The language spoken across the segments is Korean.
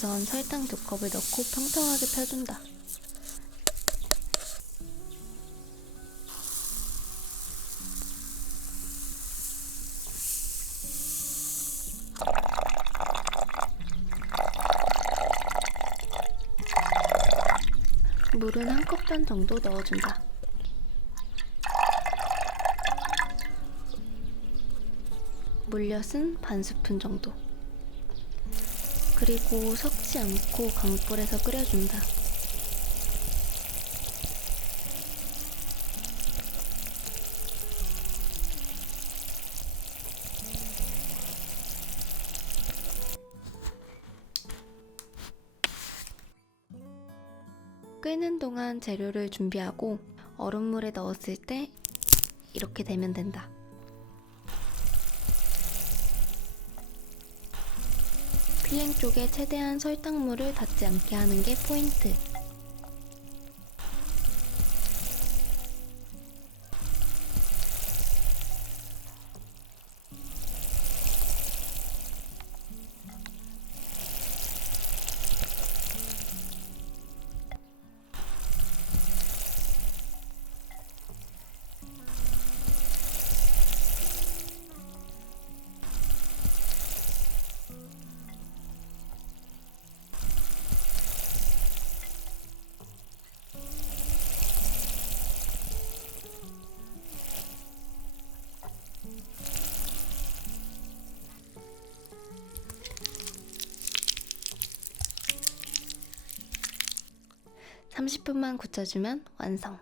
우선 설탕 두 컵을 넣고 평평하게 펴준다. 물은 한 컵 반 정도 넣어준다. 물엿은 반 스푼 정도. 그리고 섞지 않고 강불에서 끓여준다. 끓는 동안 재료를 준비하고 얼음물에 넣었을 때 이렇게 되면 된다. 피행 쪽에 최대한 설탕물을 닿지 않게 하는 게 포인트. 30분만 굳혀주면 완성!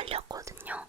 얇게 발렸거든요.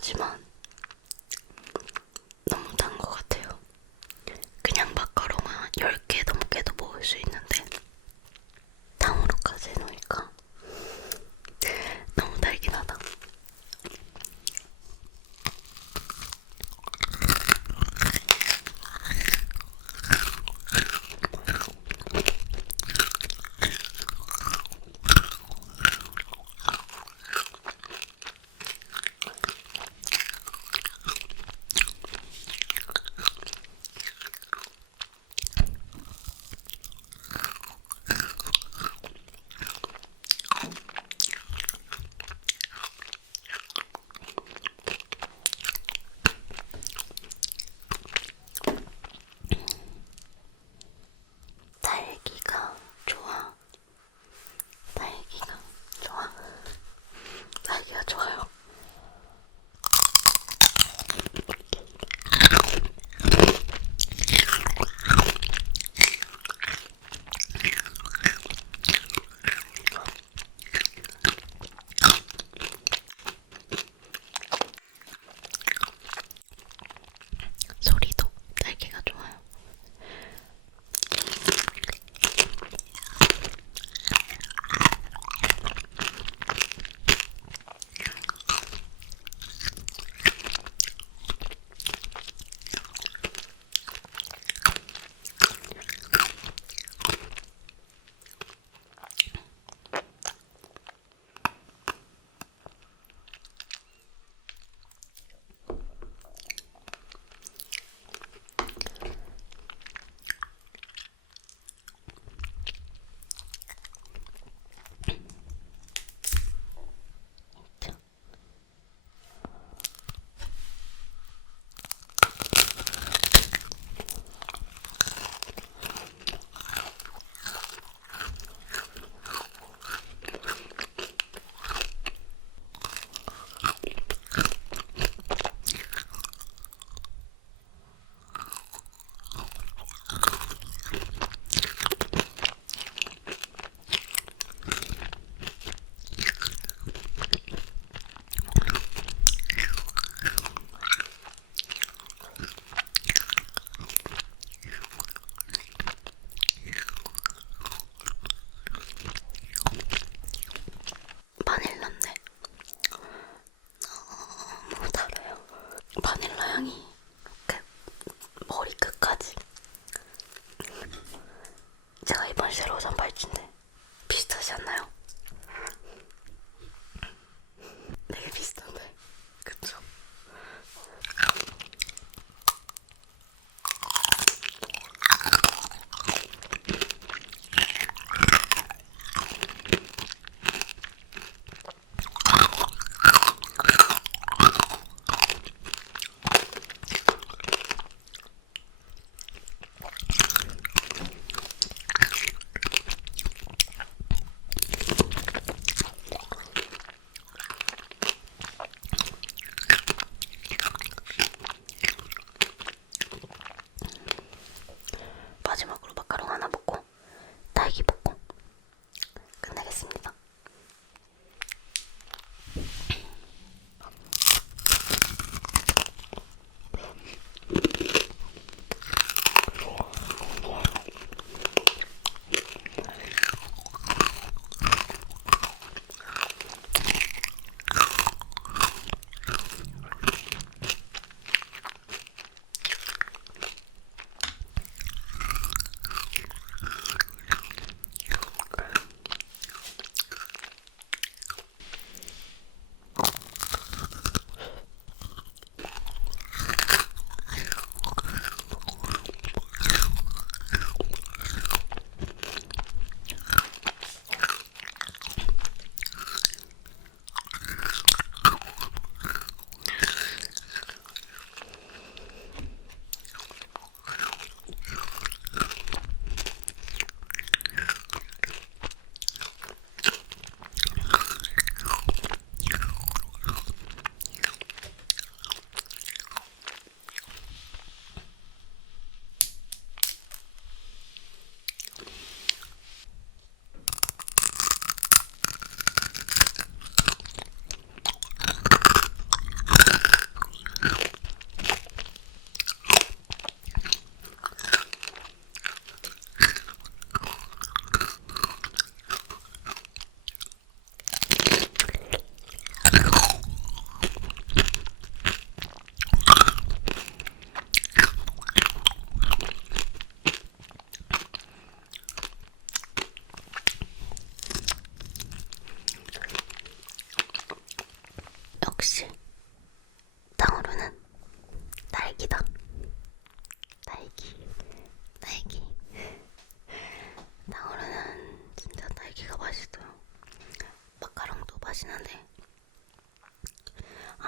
하지만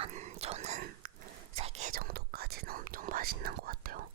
한 저는 3개 정도까지는 엄청 맛있는 것 같아요.